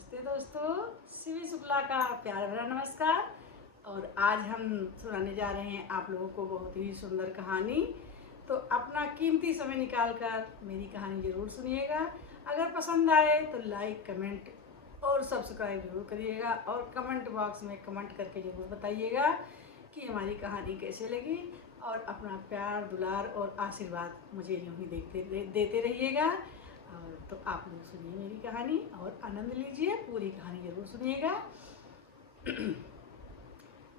नमस्ते दोस्तों, शिवी शुक्ला का प्यार भरा नमस्कार। और आज हम सुनाने जा रहे हैं आप लोगों को बहुत ही सुंदर कहानी। तो अपना कीमती समय निकाल कर मेरी कहानी ज़रूर सुनिएगा। अगर पसंद आए तो लाइक, कमेंट और सब्सक्राइब जरूर करिएगा और कमेंट बॉक्स में कमेंट करके ज़रूर बताइएगा कि हमारी कहानी कैसे लगी। और अपना प्यार, दुलार और आशीर्वाद मुझे यूँ ही देते रहिएगा। और तो आप लोग सुनिए मेरी कहानी और आनंद लीजिए, पूरी कहानी जरूर सुनिएगा।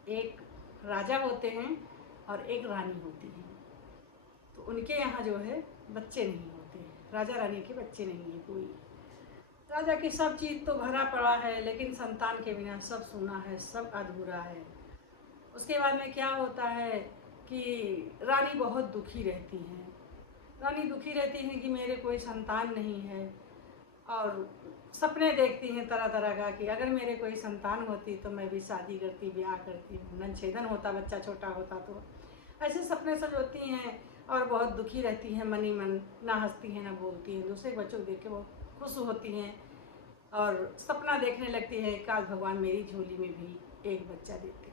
एक राजा होते हैं और एक रानी होती है। तो उनके यहाँ जो है बच्चे नहीं होते हैं, राजा रानी के बच्चे नहीं है कोई। राजा की सब चीज़ तो भरा पड़ा है, लेकिन संतान के बिना सब सूना है, सब अधूरा है। उसके बाद में क्या होता है कि रानी बहुत दुखी रहती हैं। रानी दुखी रहती हैं कि मेरे कोई संतान नहीं है, और सपने देखती हैं तरह तरह का कि अगर मेरे कोई संतान होती तो मैं भी शादी करती, ब्याह करती, मुंडन छेदन होता, बच्चा छोटा होता। तो ऐसे सपने सजोती हैं और बहुत दुखी रहती हैं मन ही मन, ना हंसती हैं ना बोलती हैं। दूसरे बच्चों को देख के बहुत खुश होती हैं और सपना देखने लगती है काश भगवान मेरी झोली में भी एक बच्चा देते।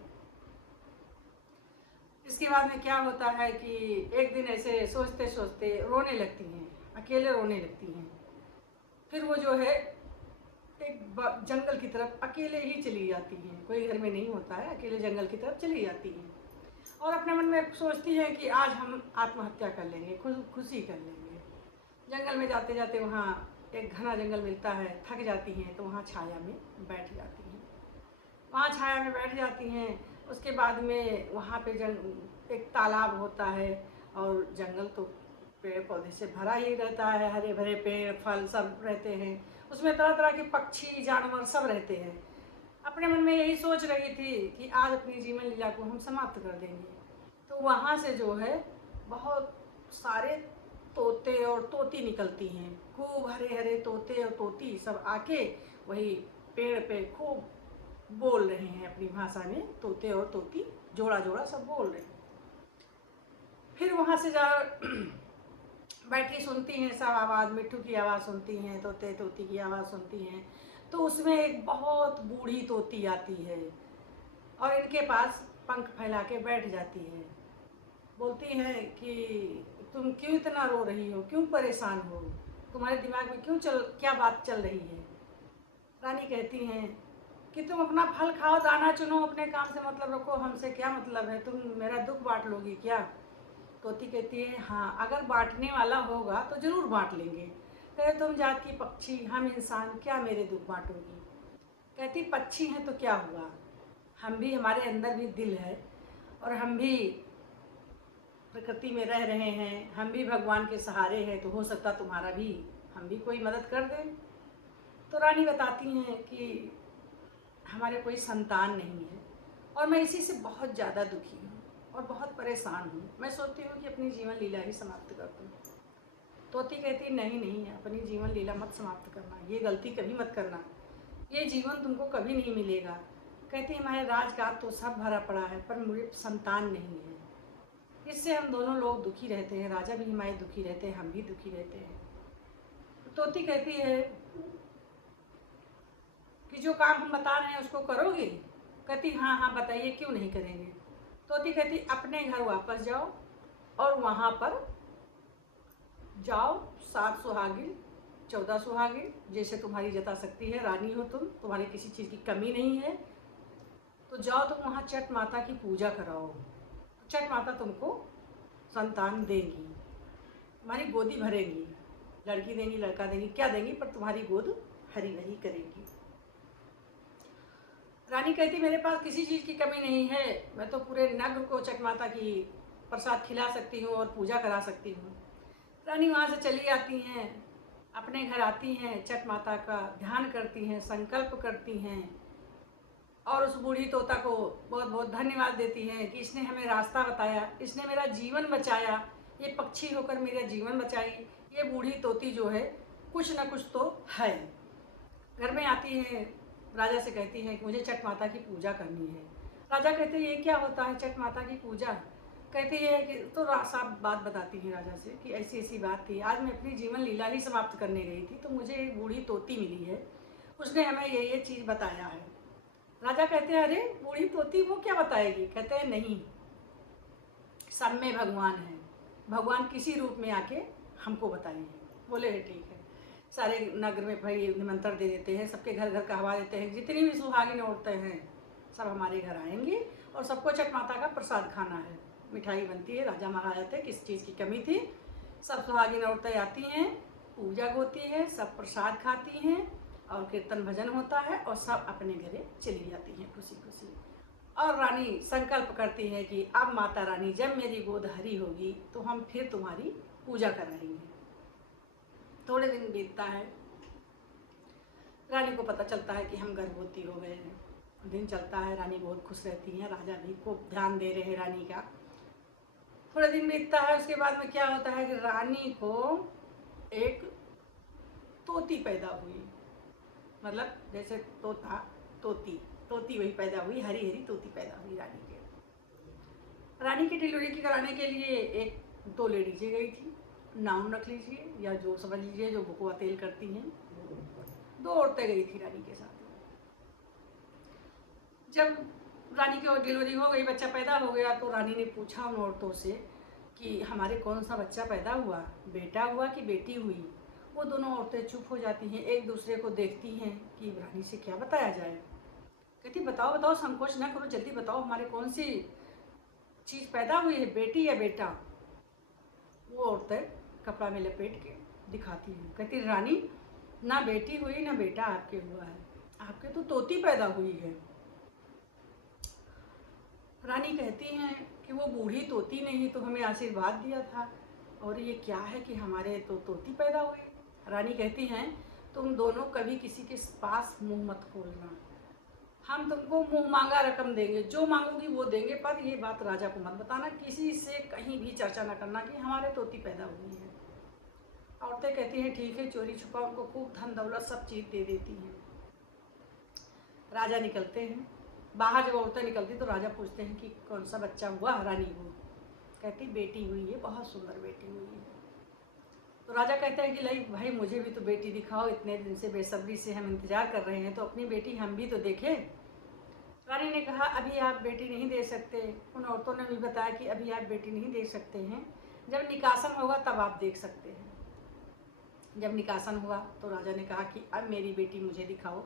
इसके बाद में क्या होता है कि एक दिन ऐसे सोचते सोचते रोने लगती हैं, अकेले रोने लगती हैं। फिर वो जो है एक जंगल की तरफ अकेले ही चली जाती हैं, कोई घर में नहीं होता है, अकेले जंगल की तरफ चली जाती हैं और अपने मन में सोचती हैं कि आज हम आत्महत्या कर लेंगे, खुशी कर लेंगे। जंगल में जाते जाते वहाँ एक घना जंगल मिलता है, थक जाती हैं तो वहाँ छाया में बैठ जाती हैं। वहाँ छाया में बैठ जाती हैं। उसके बाद में वहाँ पे एक तालाब होता है और जंगल तो पेड़ पौधे से भरा ही रहता है, हरे भरे पेड़ फल सब रहते हैं। उसमें तरह तरह के पक्षी जानवर सब रहते हैं। अपने मन में यही सोच रही थी कि आज अपनी जीवन लीला को हम समाप्त कर देंगे। तो वहाँ से जो है बहुत सारे तोते और तोती निकलती हैं, खूब हरे हरे तोते और तोती सब आके वही पेड़ पे खूब बोल रहे हैं अपनी भाषा में। तोते और तोती जोड़ा जोड़ा सब बोल रहे हैं। फिर वहाँ से जा बैठी सुनती हैं सब आवाज़, मिट्ठू की आवाज़ सुनती हैं, तोते तोती की आवाज़ सुनती हैं। तो उसमें एक बहुत बूढ़ी तोती आती है और इनके पास पंख फैला के बैठ जाती है। बोलती है कि तुम क्यों इतना रो रही हो, क्यों परेशान हो, तुम्हारे दिमाग में क्या बात चल रही है। रानी कहती हैं कि तुम अपना फल खाओ, दाना चुनो, अपने काम से मतलब रखो, हमसे क्या मतलब है, तुम मेरा दुख बांट लोगी क्या। तोती कहती है हाँ, अगर बांटने वाला होगा तो ज़रूर बांट लेंगे। कहे तुम जात की पक्षी, हम इंसान, क्या मेरे दुख बांटोगी। कहती पक्षी हैं तो क्या हुआ, हम भी, हमारे अंदर भी दिल है और हम भी प्रकृति में रह रहे हैं, हम भी भगवान के सहारे हैं, तो हो सकता तुम्हारा भी, हम भी कोई मदद कर दें। तो रानी बताती हैं कि हमारे कोई संतान नहीं है और मैं इसी से बहुत ज़्यादा दुखी हूँ और बहुत परेशान हूँ। मैं सोचती हूँ कि अपनी जीवन लीला ही समाप्त कर दूँ। तोती कहती नहीं नहीं, अपनी जीवन लीला मत समाप्त करना, ये गलती कभी मत करना, ये जीवन तुमको कभी नहीं मिलेगा। कहती हमारे राजगाद तो सब भरा पड़ा है पर मुझे संतान नहीं है, इससे हम दोनों लोग दुखी रहते हैं, राजा भी हमारे दुखी रहते हैं, हम भी दुखी रहते हैं। तोती कहती है कि जो काम हम बता रहे हैं उसको करोगे। कहती हाँ हाँ बताइए, क्यों नहीं करेंगे। तोती कहती अपने घर वापस जाओ और वहाँ पर जाओ, 7 सुहागिन 14 सुहागिन जैसे तुम्हारी जता सकती है, रानी हो तुम, तुम्हारी किसी चीज़ की कमी नहीं है, तो जाओ तुम वहाँ छठ माता की पूजा कराओ। छठ माता तुमको संतान देंगी, तुम्हारी गोदी भरेंगी, लड़की देंगी लड़का देंगी, क्या देंगी, पर तुम्हारी गोद हरी भरी करेंगी। रानी कहती मेरे पास किसी चीज़ की कमी नहीं है, मैं तो पूरे नगर को छठ माता की प्रसाद खिला सकती हूँ और पूजा करा सकती हूँ। रानी वहाँ से चली आती हैं, अपने घर आती हैं, छठ माता का ध्यान करती हैं, संकल्प करती हैं और उस बूढ़ी तोता को बहुत बहुत धन्यवाद देती हैं कि इसने हमें रास्ता बताया, इसने मेरा जीवन बचाया, ये पक्षी होकर मेरा जीवन बचाई, ये बूढ़ी तोती जो है कुछ न कुछ तो है। घर में आती है, राजा से कहती हैं कि मुझे छठ माता की पूजा करनी है। राजा कहते हैं ये क्या होता है छठ माता की पूजा। कहती है कि तो साफ बात बताती है राजा से कि ऐसी ऐसी बात थी, आज मैं अपनी जीवन लीला ही समाप्त करने गई थी तो मुझे एक बूढ़ी तोती मिली है, उसने हमें ये चीज़ बताया है। राजा कहते हैं अरे बूढ़ी तोती वो क्या बताएगी? कहते हैं नहीं, सब में भगवान है, भगवान किसी रूप में आके हमको बताएंगे। बोले ठीक है। सारे नगर में भाई निमंत्रण दे देते हैं, सबके घर घर कहवा देते हैं, जितनी भी सुहागिन औरतें हैं सब हमारे घर आएंगी और सबको छठ माता का प्रसाद खाना है। मिठाई बनती है, राजा महाराजा थे, किस चीज़ की कमी थी। सब सुहागिन औरतें आती हैं, पूजा होती है, सब प्रसाद खाती हैं और कीर्तन भजन होता है और सब अपने घरे चली जाती हैं खुशी खुशी। और रानी संकल्प करती है कि अब माता रानी जब मेरी गोद हरी होगी तो हम फिर तुम्हारी पूजा कराएंगे। थोड़े दिन बीतता है, रानी को पता चलता है कि हम गर्भवती हो गए हैं। दिन चलता है, रानी बहुत खुश रहती है, राजा भी खूब ध्यान दे रहे हैं रानी का। थोड़े दिन बीतता है, उसके बाद में क्या होता है कि रानी को एक तोती पैदा हुई, मतलब जैसे तोता तोती तोती वही पैदा हुई, हरी हरी तोती पैदा हुई रानी के। रानी की डिलीवरी कराने के लिए एक दो लेडीजें गई थी, नाम रख लीजिए या जो समझ लीजिए, जो बकुआ तेल करती हैं। दो औरतें गई थी रानी के साथ। जब रानी की डिलीवरी हो गई, बच्चा पैदा हो गया, तो रानी ने पूछा उन औरतों से कि हमारे कौन सा बच्चा पैदा हुआ, बेटा हुआ कि बेटी हुई। वो दोनों औरतें चुप हो जाती हैं, एक दूसरे को देखती हैं कि रानी से क्या बताया जाए। कहती बताओ बताओ, संकोच ना करो, जल्दी बताओ हमारे कौन सी चीज़ पैदा हुई है, बेटी या बेटा। वो औरतें कपड़ा में लपेट के दिखाती हैं, कहती रानी ना बेटी हुई ना बेटा आपके हुआ है, आपके तो तोती पैदा हुई है। रानी कहती हैं कि वो बूढ़ी तोती ने ही तो हमें आशीर्वाद दिया था और ये क्या है कि हमारे तो तोती पैदा हुई। रानी कहती हैं तुम दोनों कभी किसी के पास मुंह मत खोलना, हम तुमको मुंह मांगा रकम देंगे, जो मांगोगी वो देंगे, पर ये बात राजा को मत बताना, किसी से कहीं भी चर्चा न करना कि हमारे तोती पैदा हुई है। औरतें कहती हैं ठीक है, चोरी छुपा उनको खूब धन दौलत सब चीज़ दे देती हैं। राजा निकलते हैं बाहर, जब औरतें निकलती तो राजा पूछते हैं कि कौन सा बच्चा हुआ रानी को। कहती बेटी हुई है, बहुत सुंदर बेटी हुई है। तो राजा कहते हैं कि लाई भाई मुझे भी तो बेटी दिखाओ, इतने दिन से बेसब्री से हम इंतजार कर रहे हैं, तो अपनी बेटी हम भी तो देखें। रानी ने कहा अभी आप बेटी नहीं दे सकते। उन औरतों ने भी बताया कि अभी आप बेटी नहीं दे सकते हैं, जब निकासन होगा तब आप देख सकते हैं। जब निकासन हुआ तो राजा ने कहा कि अब मेरी बेटी मुझे दिखाओ।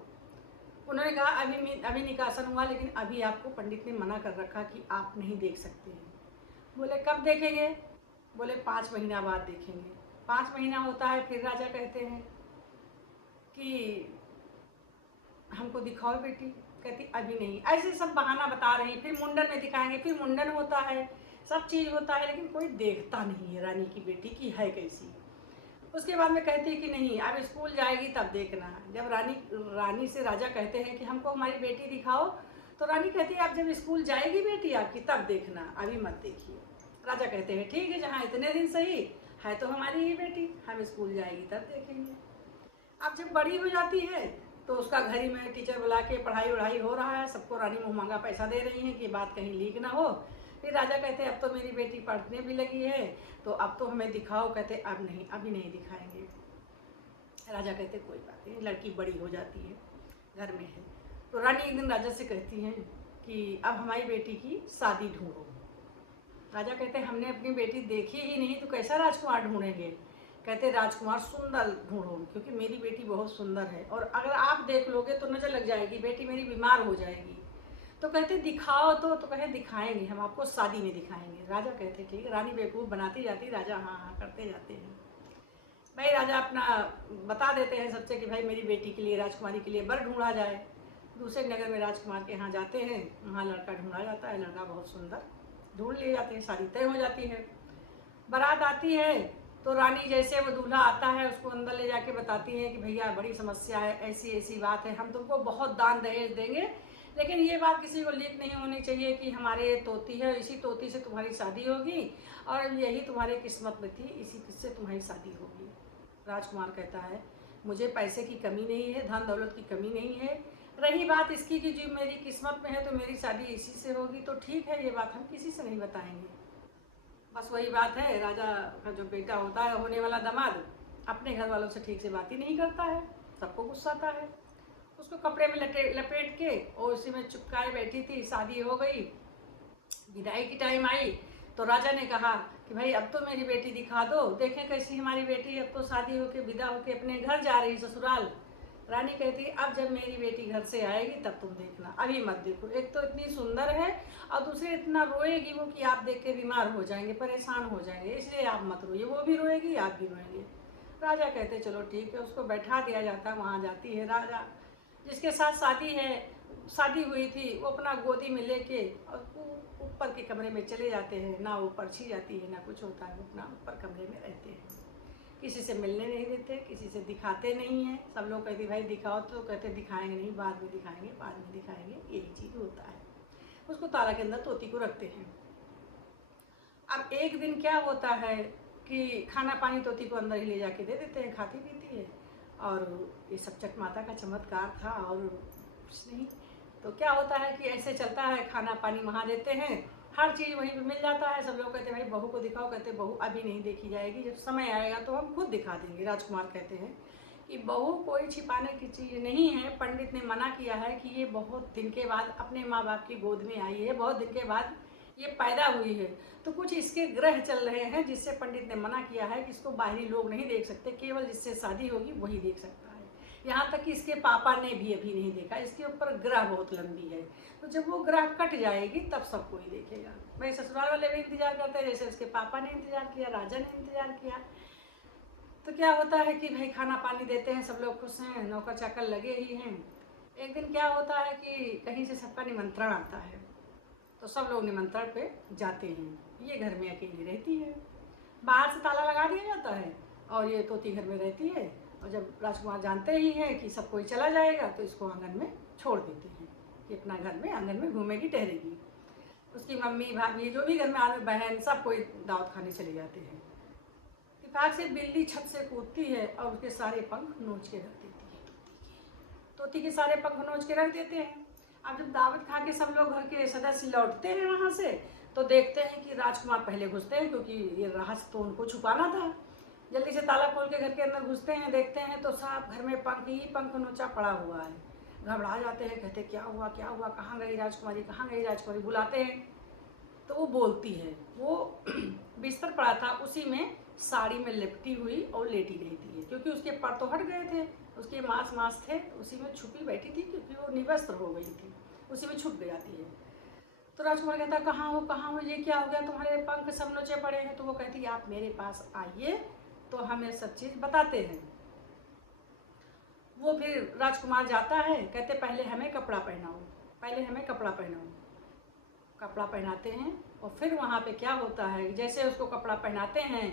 उन्होंने कहा अभी निकासन हुआ, लेकिन अभी आपको पंडित ने मना कर रखा कि आप नहीं देख सकते हैं। बोले कब देखेंगे? बोले 5 महीना बाद देखेंगे। 5 महीना होता है, फिर राजा कहते हैं कि हमको दिखाओ बेटी। कहती अभी नहीं। ऐसे सब बहाना बता रहे हैं, फिर मुंडन में दिखाएंगे, फिर मुंडन होता है, सब चीज़ होता है, लेकिन कोई देखता नहीं है रानी की बेटी की है कैसी। उसके बाद में कहती है कि नहीं अब स्कूल जाएगी तब देखना। जब रानी से राजा कहते हैं कि हमको हमारी बेटी दिखाओ, तो रानी कहती है अब जब स्कूल जाएगी बेटी आपकी तब देखना, अभी मत देखिए। राजा कहते हैं ठीक है, जहाँ इतने दिन सही है तो हमारी ही बेटी, हम स्कूल जाएगी तब देखेंगे। अब जब बड़ी हो जाती है तो उसका घर ही में टीचर बुला के पढ़ाई वढ़ाई हो रहा है, सबको रानी मुँह मांगा पैसा दे रही हैं कि बात कहीं लीक ना हो। फिर राजा कहते हैं अब तो मेरी बेटी पढ़ने भी लगी है, तो अब तो हमें दिखाओ। कहते अब नहीं, अभी नहीं दिखाएंगे। राजा कहते कोई बात नहीं, लड़की बड़ी हो जाती है, घर में है। तो रानी एक दिन राजा से कहती हैं कि अब हमारी बेटी की शादी ढूंढो। राजा कहते हमने अपनी बेटी देखी ही नहीं तो कैसा राजकुमार ढूंढेंगे। कहते राजकुमार सुंदर ढूंढो, क्योंकि मेरी बेटी बहुत सुंदर है और अगर आप देख लोगे तो नजर लग जाएगी, बेटी मेरी बीमार हो जाएगी। तो कहते दिखाओ तो कहे दिखाएंगे, हम आपको शादी में दिखाएंगे। राजा कहते ठीक। रानी बेवकूफ़ बनाती जाती, राजा हाँ हाँ करते जाते हैं। भाई राजा अपना बता देते हैं सबसे कि भाई मेरी बेटी के लिए, राजकुमारी के लिए वर ढूंढा जाए। दूसरे नगर में राजकुमार के यहाँ जाते हैं, वहाँ लड़का ढूंढा जाता है, लड़का बहुत सुंदर ढूंढ लिए जाते हैं, शादी तय हो जाती है। बारात आती है तो रानी जैसे वो दूल्हा आता है उसको अंदर ले जाके बताती है कि भैया बड़ी समस्या है, ऐसी ऐसी बात है, हम तुमको बहुत दान दहेज देंगे, लेकिन ये बात किसी को लीक नहीं होनी चाहिए कि हमारे तोती है, इसी तोती से तुम्हारी शादी होगी और यही तुम्हारे किस्मत में थी, इसी से तुम्हारी शादी होगी। राजकुमार कहता है मुझे पैसे की कमी नहीं है, धन दौलत की कमी नहीं है, रही बात इसकी कि जो मेरी किस्मत में है तो मेरी शादी इसी से होगी, तो ठीक है ये बात हम किसी से नहीं बताएंगे। बस वही बात है, राजा का जो बेटा होता है, होने वाला दामाद, अपने घर वालों से ठीक से बात ही नहीं करता है, सबको गुस्सा आता है। उसको कपड़े में लपेट के और उसी में चुपकाए बैठी थी। शादी हो गई, विदाई की टाइम आई तो राजा ने कहा कि भाई अब तो मेरी बेटी दिखा दो, देखें कैसी हमारी बेटी, अब तो शादी होके विदा होके अपने घर जा रही ससुराल। रानी कहती अब जब मेरी बेटी घर से आएगी तब तुम देखना, अभी मत देखो। एक तो इतनी सुंदर है और दूसरे इतना रोएगी वो कि आप देख के बीमार हो जाएंगे, परेशान हो जाएंगे, इसलिए आप मत रोइए। वो भी रोएगी, आप भी रोएंगे। राजा कहते चलो ठीक है, उसको बैठा दिया जाता। वहाँ जाती है राजा जिसके साथ शादी हुई थी, वो अपना गोदी में लेके और ऊपर के कमरे में चले जाते हैं। ना वो पर्ची जाती है ना कुछ होता है, वो अपना ऊपर कमरे में रहते हैं। किसी से मिलने नहीं देते, किसी से दिखाते नहीं हैं। सब लोग कहते भाई दिखाओ, तो कहते दिखाएंगे नहीं, बाद में दिखाएंगे, बाद में दिखाएंगे, यही चीज़ होता है। उसको ताला के अंदर तोती को रखते हैं। अब एक दिन क्या होता है कि खाना पानी तोती को अंदर ही ले जाके दे देते हैं, खाती पीती है। और ये सब चट माता का चमत्कार था और कुछ नहीं। तो क्या होता है कि ऐसे चलता है, खाना पानी वहाँ देते हैं, हर चीज़ वहीं पे मिल जाता है। सब लोग कहते हैं भाई बहू को दिखाओ, कहते बहू अभी नहीं देखी जाएगी, जब समय आएगा तो हम खुद दिखा देंगे। राजकुमार कहते हैं कि बहू कोई छिपाने की चीज़ नहीं है, पंडित ने मना किया है कि ये बहुत दिन के बाद अपने माँ बाप की गोद में आई है, बहुत दिन के बाद ये पैदा हुई है, तो कुछ इसके ग्रह चल रहे हैं जिससे पंडित ने मना किया है कि इसको बाहरी लोग नहीं देख सकते, केवल जिससे शादी होगी वही देख सकता है। यहाँ तक कि इसके पापा ने भी अभी नहीं देखा, इसके ऊपर ग्रह बहुत लंबी है। तो जब वो ग्रह कट जाएगी तब सब कोई देखेगा। भाई ससुराल वाले भी इंतजार करते हैं, जैसे उसके पापा ने इंतजार किया, राजा ने इंतजार किया। तो क्या होता है कि भाई खाना पानी देते हैं, सब लोग खुश हैं, नौकर चाकर लगे ही हैं। एक दिन क्या होता है कि कहीं से सबका निमंत्रण आता है, तो सब लोग निमंत्रण पे जाते हैं। ये घर में अकेली रहती है, बाहर से ताला लगा दिया जाता है और ये तोती घर में रहती है। और जब राजकुमार जानते ही हैं कि सब कोई चला जाएगा तो इसको आंगन में छोड़ देते हैं कि अपना घर में आंगन में घूमेगी, टहरेगी। उसकी मम्मी भाभी जो भी घर में आदमी बहन सब कोई दावत खाने चले जाते हैं। इत्तेफाक से बिल्ली छत से कूदती है और उसके सारे पंख नोच के रख देती है। तोती के सारे पंख नोच के रख देते हैं। अब जब दावत खा के सब लोग घर के सदस्य लौटते हैं वहाँ से, तो देखते हैं कि राजकुमार पहले घुसते हैं, क्योंकि ये रहस्य तो उनको छुपाना था। जल्दी से ताला खोल के घर के अंदर घुसते हैं, देखते हैं तो सब घर में पंख ही पंख नोचा पड़ा हुआ है। घबरा जाते हैं, कहते क्या हुआ क्या हुआ, कहाँ गई राजकुमारी, कहाँ गई राजकुमारी। बुलाते हैं तो वो बोलती है, वो बिस्तर पड़ा था उसी में साड़ी में लिपटी हुई और लेटी रहती है, क्योंकि उसके पर तो हट गए थे, उसके मांस थे, उसी में छुपी बैठी थी, क्योंकि वो निवस्त्र हो गई थी, उसी में छुप जाती है। तो राजकुमार कहता कहाँ हो, ये क्या हो गया, तुम्हारे पंख सब नोचे पड़े हैं। तो वो कहती है आप मेरे पास आइए तो हमें सब चीज़ बताते हैं। वो फिर राजकुमार जाता है, कहते पहले हमें कपड़ा पहनाओ, पहले हमें कपड़ा पहनाओ। कपड़ा पहनाते हैं और फिर वहाँ पे क्या होता है, जैसे उसको कपड़ा पहनाते हैं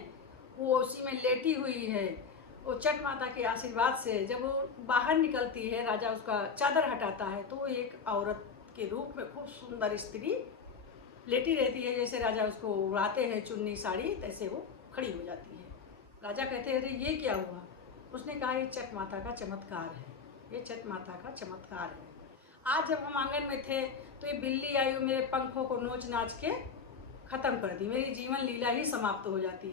वो उसी में लेटी हुई है। वो चट माता के आशीर्वाद से जब वो बाहर निकलती है, राजा उसका चादर हटाता है तो वो एक औरत के रूप में खूब सुंदर स्त्री लेटी रहती है। जैसे राजा उसको उड़ाते हैं चुन्नी साड़ी, तैसे वो खड़ी हो जाती है। राजा कहते हैं अरे ये क्या हुआ। उसने कहा ये चट माता का चमत्कार है, ये चट माता का चमत्कार है। आज जब हम आंगन में थे तो ये बिल्ली आई और मेरे पंखों को नोच नाच के ख़त्म कर दी, मेरी जीवन लीला ही समाप्त हो जाती।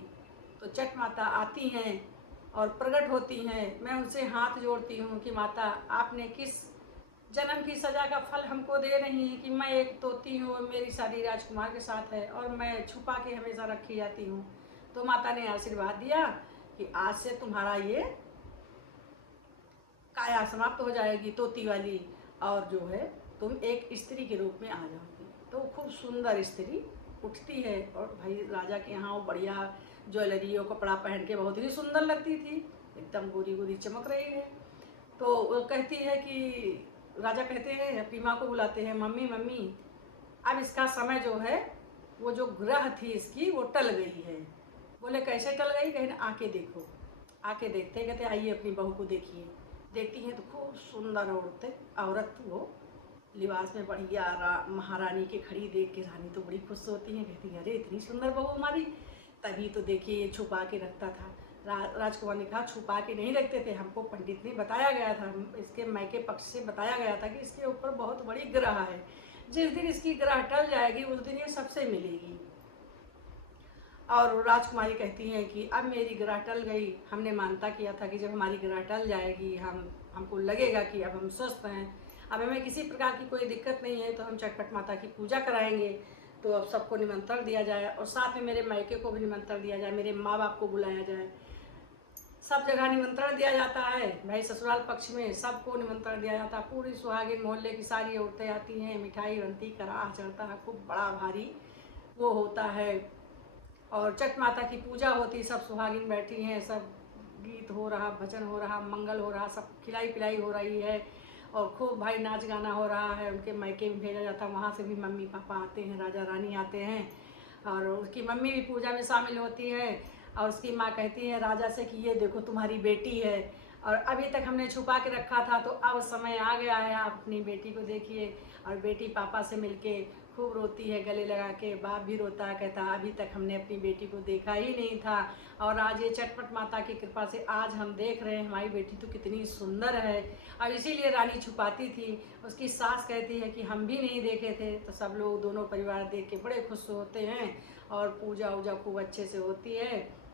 तो चट माता आती हैं और प्रकट होती हैं। मैं उनसे हाथ जोड़ती हूँ कि माता आपने किस जन्म की सज़ा का फल हमको दे रही हैं कि मैं एक तोती हूँ, मेरी शादी राजकुमार के साथ है और मैं छुपा के हमेशा रखी जाती हूँ। तो माता ने आशीर्वाद दिया कि आज से तुम्हारा ये काया समाप्त हो जाएगी तोती वाली, और जो है तुम एक स्त्री के रूप में आ जाओगी। तो खूब सुंदर स्त्री उठती है और भाई राजा के यहाँ वो बढ़िया ज्वेलरी और कपड़ा पहन के बहुत ही सुंदर लगती थी, एकदम गोरी गोरी चमक रही है। तो वो कहती है कि राजा कहते हैं अपनी माँ को बुलाते हैं, मम्मी मम्मी अब इसका समय जो है, वो जो ग्रह थी इसकी वो टल गई है। बोले कैसे टल गई, कहीं आके देखो। आके देखते कहते आइए अपनी बहू को देखिए। देखती हैं तो खूब सुंदर औरत वो लिबास में बढ़िया महारानी के खड़ी देख के रानी तो बड़ी खुश होती हैं, कहती है अरे इतनी सुंदर बहू हमारी। तभी तो देखिए ये छुपा के रखता था। राजकुमार ने कहा छुपा के नहीं रखते थे, हमको पंडित ने बताया गया था, इसके मायके पक्ष से बताया गया था कि इसके ऊपर बहुत बड़ी ग्रह है, जिस दिन इसकी ग्रह टल जाएगी उस दिन ये सबसे मिलेगी। और राजकुमारी कहती हैं कि अब मेरी ग्रह टल गई, हमने मानता किया था कि जब हमारी ग्रह टल जाएगी हमको लगेगा कि अब हम स्वस्थ हैं, अब हमें किसी प्रकार की कोई दिक्कत नहीं है, तो हम चटपट माता की पूजा कराएंगे। तो अब सबको निमंत्रण दिया जाए और साथ में मेरे मायके को भी निमंत्रण दिया जाए, मेरे माँ बाप को बुलाया जाए, सब जगह निमंत्रण दिया जाता है। भाई ससुराल पक्ष में सबको निमंत्रण दिया जाता है, पूरी सुहागिन मोहल्ले की सारी औरतें आती हैं, मिठाई बनती, कराह चढ़ता है, खूब बड़ा भारी वो होता है। और छठ माता की पूजा होती, सब सुहागिन बैठी हैं, सब गीत हो रहा, भजन हो रहा, मंगल हो रहा, सब खिलाई पिलाई हो रही है और खूब भाई नाच गाना हो रहा है। उनके मायके में भेजा जाता है, वहाँ से भी मम्मी पापा आते हैं, राजा रानी आते हैं और उसकी मम्मी भी पूजा में शामिल होती है। और उसकी माँ कहती है राजा से कि ये देखो तुम्हारी बेटी है, और अभी तक हमने छुपा के रखा था, तो अब समय आ गया है, आप अपनी बेटी को देखिए। और बेटी पापा से मिलके खूब रोती है, गले लगा के। बाप भी रोता है, कहता है अभी तक हमने अपनी बेटी को देखा ही नहीं था, और आज ये चटपट माता की कृपा से आज हम देख रहे हैं हमारी बेटी तो कितनी सुंदर है। और इसीलिए रानी छुपाती थी। उसकी सास कहती है कि हम भी नहीं देखे थे। तो सब लोग, दोनों परिवार देख के बड़े खुश होते हैं और पूजा वूजा खूब अच्छे से होती है।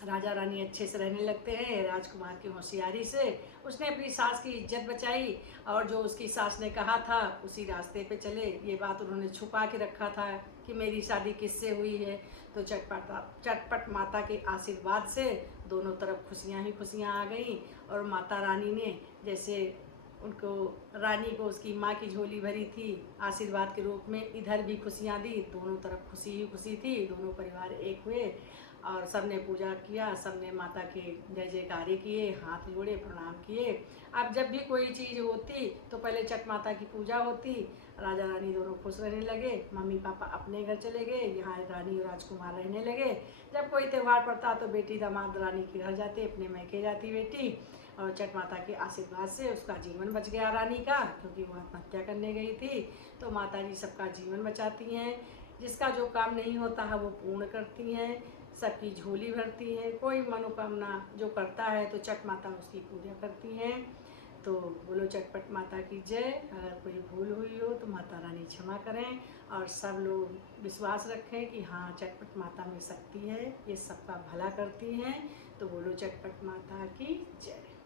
राजा रानी अच्छे से रहने लगते हैं राजकुमार की होशियारी से। उसने अपनी सास की इज्जत बचाई और जो उसकी सास ने कहा था उसी रास्ते पे चले। ये बात उन्होंने छुपा के रखा था कि मेरी शादी किससे हुई है। तो चटपट माता के आशीर्वाद से दोनों तरफ खुशियाँ ही खुशियाँ आ गई। और माता रानी ने जैसे उनको, रानी को उसकी माँ की झोली भरी थी आशीर्वाद के रूप में, इधर भी खुशियाँ दी। दोनों तरफ खुशी ही खुशी थी, दोनों परिवार एक हुए और सबने पूजा किया, सबने माता के जय जयकारे किए, हाथ जोड़े, प्रणाम किए। अब जब भी कोई चीज़ होती तो पहले छठ माता की पूजा होती। राजा रानी दोनों खुश रहने लगे, मम्मी पापा अपने घर चले गए, यहाँ रानी और राजकुमार रहने लगे। जब कोई त्यौहार पड़ता तो बेटी दामाद रानी के घर जाते, अपने मैके जाती बेटी। और छठ माता के आशीर्वाद से उसका जीवन बच गया रानी का, क्योंकि वो आत्महत्या करने गई थी। तो माता जी सबका जीवन बचाती हैं, जिसका जो काम नहीं होता है वो पूर्ण करती हैं, सबकी झोली भरती है। कोई मनोकामना जो करता है तो छठ माता उसकी पूजा करती हैं। तो बोलो चटपट माता की जय। अगर कोई भूल हुई हो तो माता रानी क्षमा करें और सब लोग विश्वास रखें कि हाँ चटपट माता में शक्ति है, ये सबका भला करती हैं। तो बोलो चटपट माता की जय।